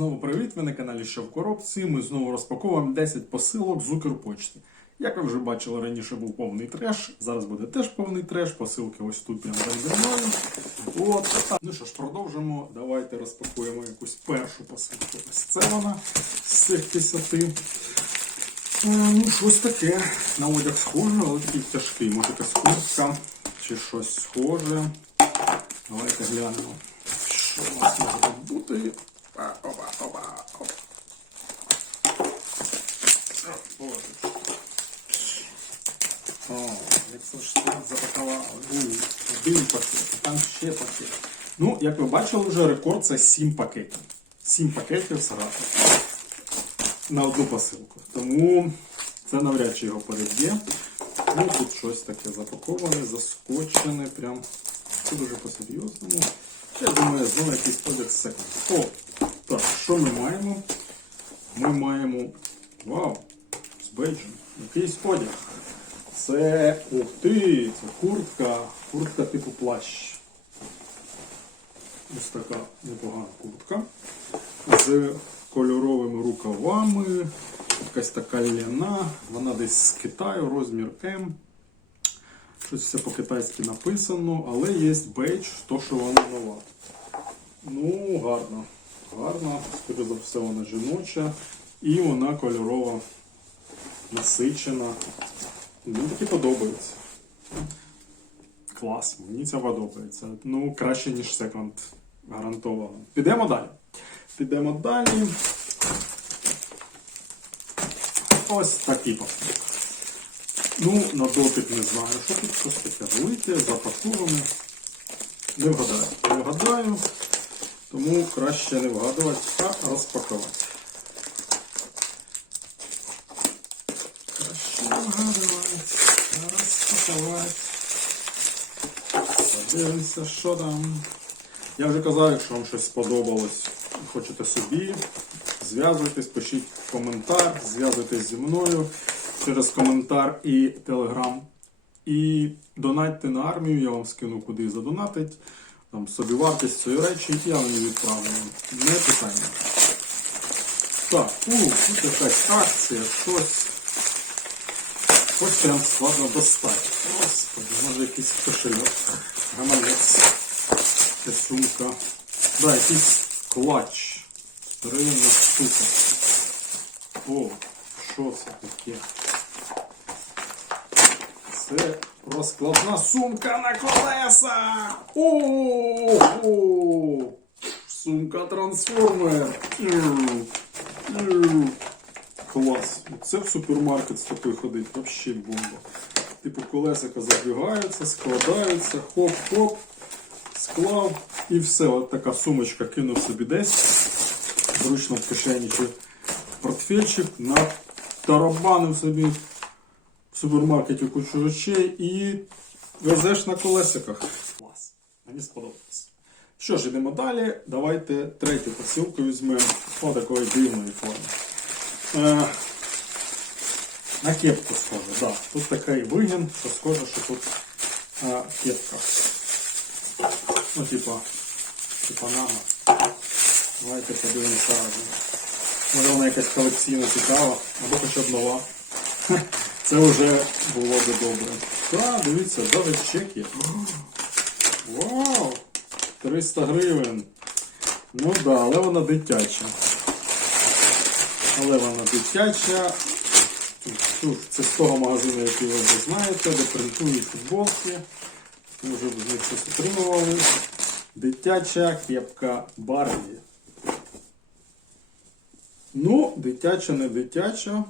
Знову привіт! Ви на каналі Що в коробці. Ми знову розпаковуємо 10 посилок з Укрпочти. Як ви вже бачили, раніше був повний треш, зараз буде теж повний треш. Посилки ось тут прямо мною. От. Ну що ж, продовжимо. Давайте розпакуємо якусь першу посилку. Ось це вона з цих 50. Е, Ну, щось таке. На одяг схоже, але такий тяжкий. Може якась куртка чи щось схоже. Давайте глянемо. Що у нас може бути? Опа, опа, опа, опа. Боже. О, як це ж це запакували. Один пакет, там ще пакет. Ну, як ви бачили, вже рекорд це 7 пакетів. 7 пакетів зразу. На одну посилку. Тому це навряд чи його переб'є. Ну, тут щось таке запаковане, заскочене, прям це дуже по-серйозному. Я думаю, знову якийсь одяг секунд. О, так, що ми маємо? Ми маємо. Вау! З бейджем. Якийсь одяг. Це ух ти! Це куртка. Куртка типу плащ. Ось така непогана куртка. З кольоровими рукавами. Якась така ляна. Вона десь з Китаю, розмір М. Щось все по-китайськи написано, але є бейдж, то що вона нова. Ну, гарно. Гарно, скоріше за все, вона жіноча. І вона кольорова, насичена. Мені таки подобається. Клас, мені це подобається. Ну, краще, ніж секонд. Гарантовано. Підемо далі. Підемо далі. Ось такі посилки. Ну, на дотик не знаю, що тут щось таке велике, запаковане. Не вгадаю. Не вгадаю, тому краще не вгадувати, а розпакувати. Краще не вгадувати, а розпакувати. Подивимося, що там. Я вже казав, якщо вам щось сподобалось, хочете собі, зв'язуйтесь, пишіть коментар, зв'язуйтесь зі мною через коментар і телеграм. І донатьте на армію, я вам скину куди задонатить. Там собі вартість цієї речі, я її відправлю. Не питання. Так, у, тут якась акція, щось. Ось прям складно достати. Господи, може якийсь кошельок, гаманець, якась сумка. Да, якийсь клач. Дерев'яна штука. О, що це таке? Це розкладна сумка на колеса! О-о-о! Сумка трансформер! Клас! Це в супермаркет з такою ходить, вообще бомба. Типу колесика забігаються, складаються, хоп-хоп, склав і все. От така сумочка кинув собі десь. Зручно в кишені чи портфельчик, на тарабанив собі в супермаркеті кучу речей і везеш на колесиках. Клас. Мені сподобалось. Що ж, йдемо далі. Давайте третю посилку візьмемо о такої дивної форми. Е, на кепку схоже, да. Тут такий вигін, що схоже, що тут е, кепка. Ну, типа, типа нама. Давайте подивимося разом. Може вона якась колекційна цікава, або хоча б нова. Це вже було би добре. Так, дивіться, навіть чек є. Вау! 300 гривень. Ну так, да, але вона дитяча. Але вона дитяча. Це з того магазину, який ви вже знаєте, де принтують футболки. Ми вже з них щось отримували. Дитяча кепка Барбі. Ну, дитяча, не дитяча.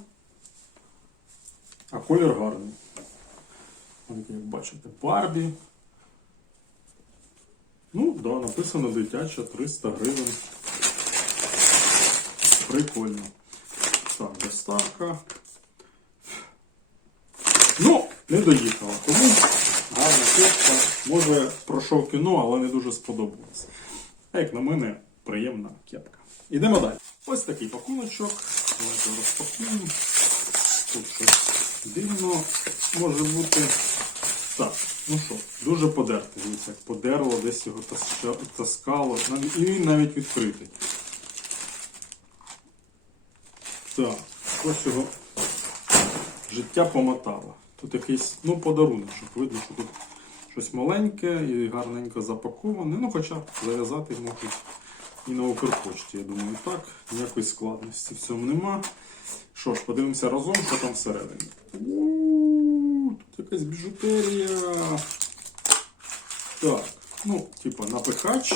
А колір гарний. Як бачите, Барбі. Ну, да, написано дитяча 300 гривень. Прикольно. Так, доставка. Ну, не доїхала. Тому гарна кепка. Може, пройшов кіно, але не дуже сподобалось. А як на мене, приємна кепка. Ідемо далі. Ось такий пакуночок. Давайте розпакуємо. Тут щось дивно може бути. Так, ну що, дуже подерте. Дивіться, як подерло, десь його таскало. І він навіть відкритий. Так, ось його життя помотало. Тут якийсь, ну, подарунок, щоб видно, що тут щось маленьке і гарненько запаковане. Ну, хоча зав'язати можуть і на Укрпочті, я думаю, так. Ніякої складності в цьому нема. Що ж, подивимося разом, що там всередині. У, Тут якась біжутерія. Так, ну, типа напихач.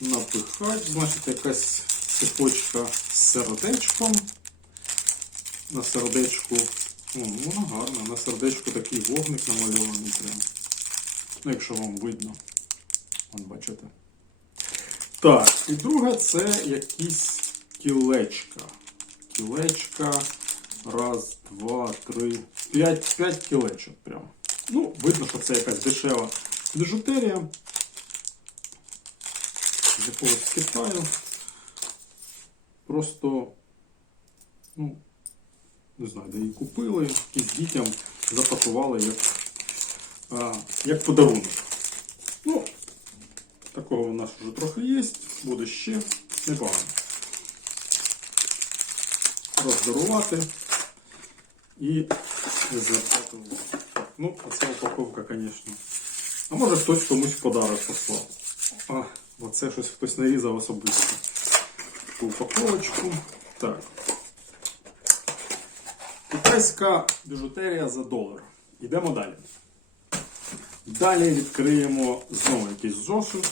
Напихач, значить, якась цепочка з сердечком. На сердечку. О, ну вона гарна. На сердечку такий вогник намальований прям. Ну, якщо вам видно. Вон, бачите. Так, і друге це якісь кілечка. Кілечка. Раз, два, три, п'ять, п'ять кілечок прям. Ну, видно, що це якась дешева біжутерія. З якогось Китаю. Просто, ну, не знаю, де її купили, якісь дітям запакували як, а, як подарунок. Ну, такого у нас вже трохи є, буде ще непогано. Роздарувати і звертати. Ну, а ця упаковка, звісно. А може хтось комусь в подарок послав. А, оце щось хтось нарізав особисто. Таку упаковочку. Так. Китайська біжутерія за долар. Йдемо далі. Далі відкриємо знову якийсь зошит,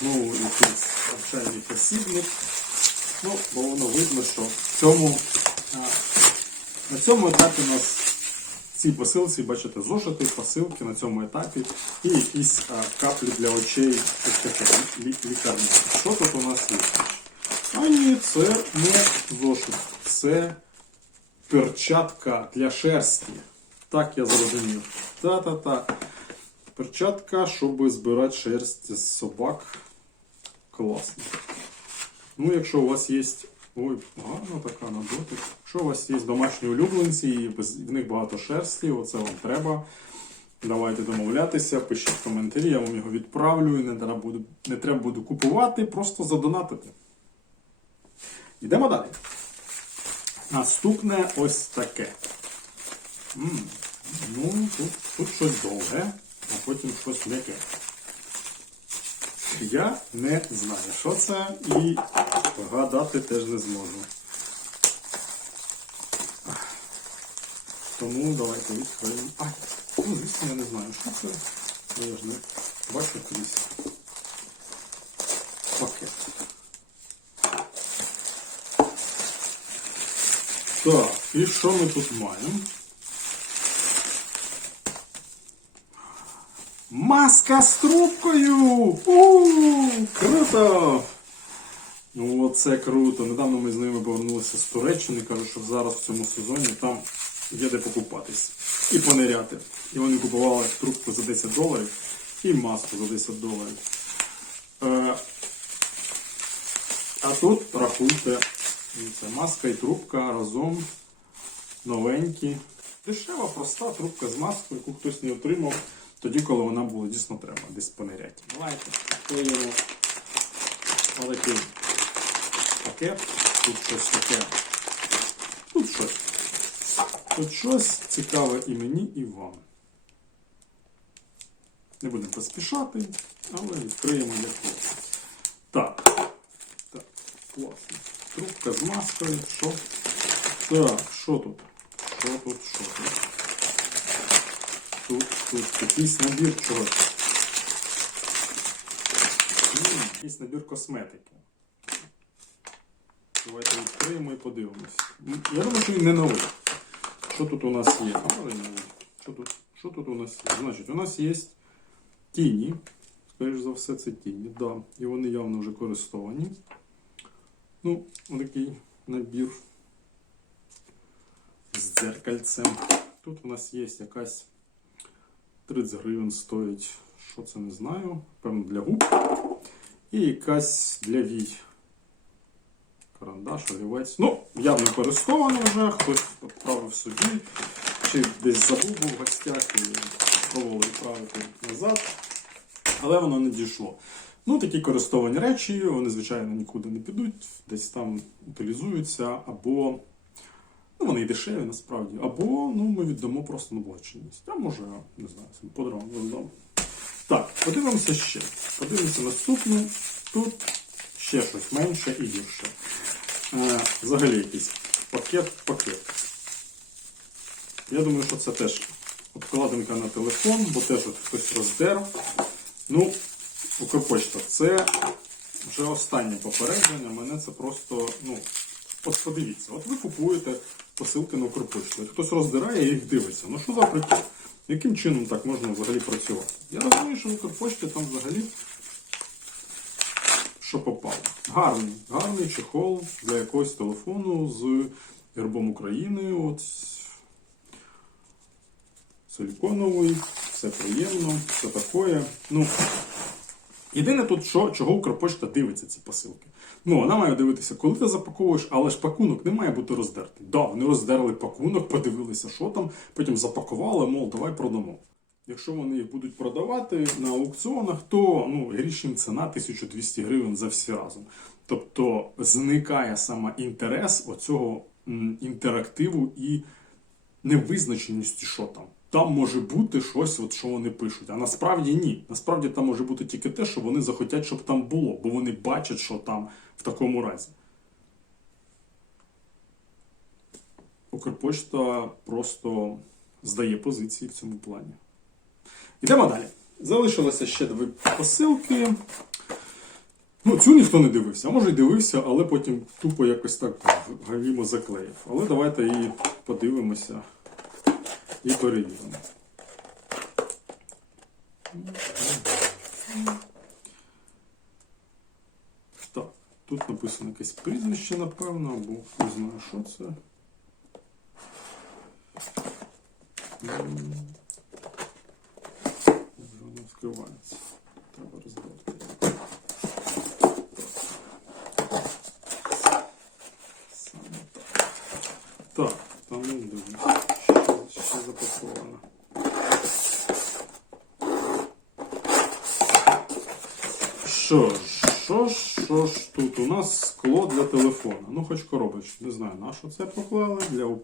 знову якийсь навчальний посібник. Ну, бо воно видно, що цьому, на цьому етапі у нас цій посилці, бачите, зошити, посилки на цьому етапі і якісь а, каплі для очей, щось таке лі- лікарня. Що тут у нас є? А ні, це не зошит, це перчатка для шерсті. Так я зрозумів. Та-та-та. Перчатка, щоб збирати шерсть з собак. Класно. Ну, якщо у вас є. Ой, гарна така на дотик. Якщо у вас є домашні улюбленці і в них багато шерсті, оце вам треба. Давайте домовлятися, пишіть коментарі, я вам його відправлю і не треба буду, не треба буду купувати, просто задонатити. Йдемо далі. Наступне ось таке. М, Ну, тут, тут щось довге, а потім щось м'яке. Я не знаю, що це, і гадати теж не зможу. Тому давайте відкриємо. Ай, ну, звісно, я не знаю, що це. Я ж не бачу крізь пакет. Так, і що ми тут маємо? Маска з трубкою! У, круто! Ну, оце круто. Недавно ми з ними повернулися з Туреччини. Кажуть, що зараз в цьому сезоні там є де покупатись і пониряти. І вони купували трубку за 10 доларів і маску за 10 доларів. Е, а тут рахуйте, це маска і трубка разом новенькі. Дешева, проста трубка з маскою, яку хтось не отримав тоді, коли вона була дійсно треба, десь пониряти. Давайте відкриємо великий пакет. Тут щось таке. Тут щось. Тут щось цікаве і мені, і вам. Не будемо поспішати, але відкриємо як хлопці. Так. Так, класно. Трубка з маскою. Що? Так, що тут? Що тут, що тут? Тут, тут якийсь набір чогось. Якийсь набір косметики. Давайте відкриємо і подивимось. Я думаю, що він не новий. Що тут у нас є? Що тут, що тут у нас є? Значить, у нас є тіні. Скоріш за все, це тіні, да. І вони явно вже користовані. Ну, отакий набір з дзеркальцем. Тут у нас є якась 30 гривень стоїть, що це не знаю. Певно для губ. І якась для вій. Карандаш, олівець. Ну, явно користований вже, хтось відправив собі, чи десь забув був в гостях і пробував відправити назад. Але воно не дійшло. Ну, такі користовані речі, вони, звичайно, нікуди не підуть, десь там утилізуються, або ну, вони і дешеві насправді, або ну, ми віддамо просто на благочинність. А може, не знаю, подругам віддамо. Так, подивимося ще. Подивимося наступну. Тут ще щось менше і гірше. Е, взагалі якийсь пакет-пакет. Я думаю, що це теж обкладинка на телефон, бо теж от хтось роздер. Ну, Укрпочта, це вже останнє попередження. Мене це просто, ну, от подивіться, от ви купуєте посилки на Укрпочту, хтось роздирає і їх дивиться. Ну що за прикол? Яким чином так можна взагалі працювати? Я розумію, що в Укрпочті там взагалі що попало. Гарний, гарний чехол для якогось телефону з гербом України. От, силіконовий, все приємно, все таке. Ну, єдине тут, що, чого Укрпочта дивиться ці посилки. Ну, вона має дивитися, коли ти запаковуєш, але ж пакунок не має бути роздертий. Да, вони роздерли пакунок, подивилися, що там, потім запакували, мов, давай продамо. Якщо вони будуть продавати на аукціонах, то ну, річ ціна 1200 гривень за всі разом. Тобто зникає саме інтерес оцього інтерактиву і невизначеності, що там. Там може бути щось, от, що вони пишуть. А насправді ні. Насправді там може бути тільки те, що вони захотять, щоб там було, бо вони бачать, що там в такому разі. Укрпочта просто здає позиції в цьому плані. Йдемо далі. Залишилося ще дві посилки. Ну, цю ніхто не дивився, а може й дивився, але потім тупо якось так галімо заклеїв. Але давайте її подивимося і перевіримо. Так, тут написано якесь прізвище, напевно, або не знаю, що це. М. Вже воно скривається. Треба роздати. Саме так. Так, там Що ж, що ж, що ж тут? У нас скло для телефона. Ну, хоч коробочку. Не знаю, на що це поклали для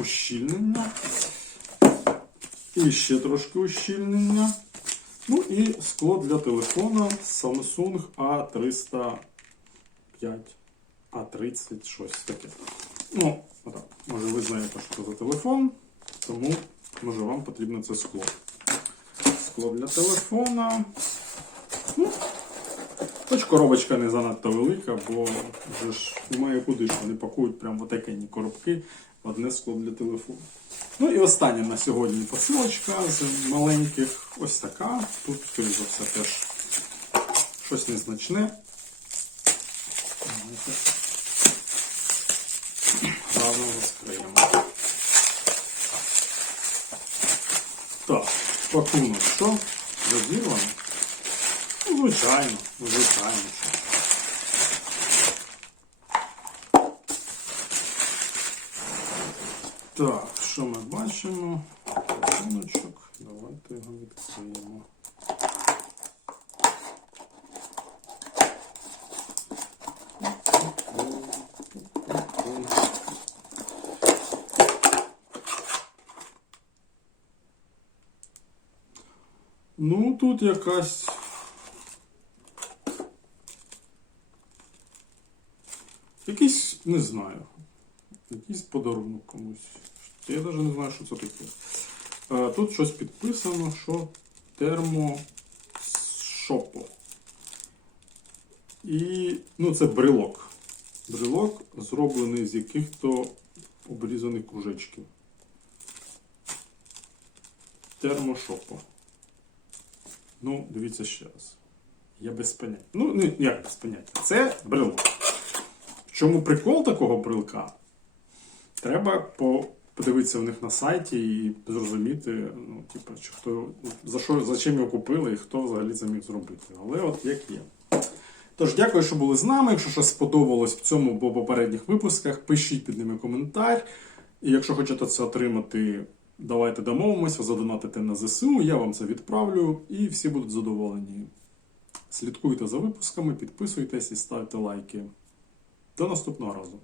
ущільнення. І ще трошки ущільнення. Ну і скло для телефона Samsung A305, A30, щось таке. Ну, отак. Може ви знаєте, що це за телефон, тому може вам потрібно це скло. Скло для телефона. Хоч коробочка не занадто велика, бо вже ж немає куди, що вони пакують прямо отакенні коробки в одне скло для телефону. Ну і остання на сьогодні посилочка з маленьких. Ось така. Тут, скоріш за все, теж щось незначне. Гарно розкриємо. Так, пакунок що? Розірвано? Ну, звичайно, звичайно. Так, що ми бачимо? Пакуночок. Давайте його відкриємо. Ну, тут якась. Якийсь, не знаю. Якийсь подарунок комусь. Я навіть не знаю, що це таке. Е, Тут щось підписано, що термошопо. І ну, це брелок. Брелок зроблений з яких-то обрізаних кружечків. Термошопо. Ну, дивіться ще раз. Я без поняття. Ну, як без поняття. Це брелок. Чому прикол такого брелка? Треба по, подивитися в них на сайті і зрозуміти, ну, типу, чи хто за що за чим його купили і хто взагалі це міг зробити. Але от як є. Тож, дякую, що були з нами. Якщо щось сподобалось в цьому або попередніх випусках, пишіть під ними коментар. І якщо хочете це отримати, давайте домовимося, задонатите на ЗСУ, я вам це відправлю, і всі будуть задоволені. Слідкуйте за випусками, підписуйтесь і ставте лайки. До наступного разу!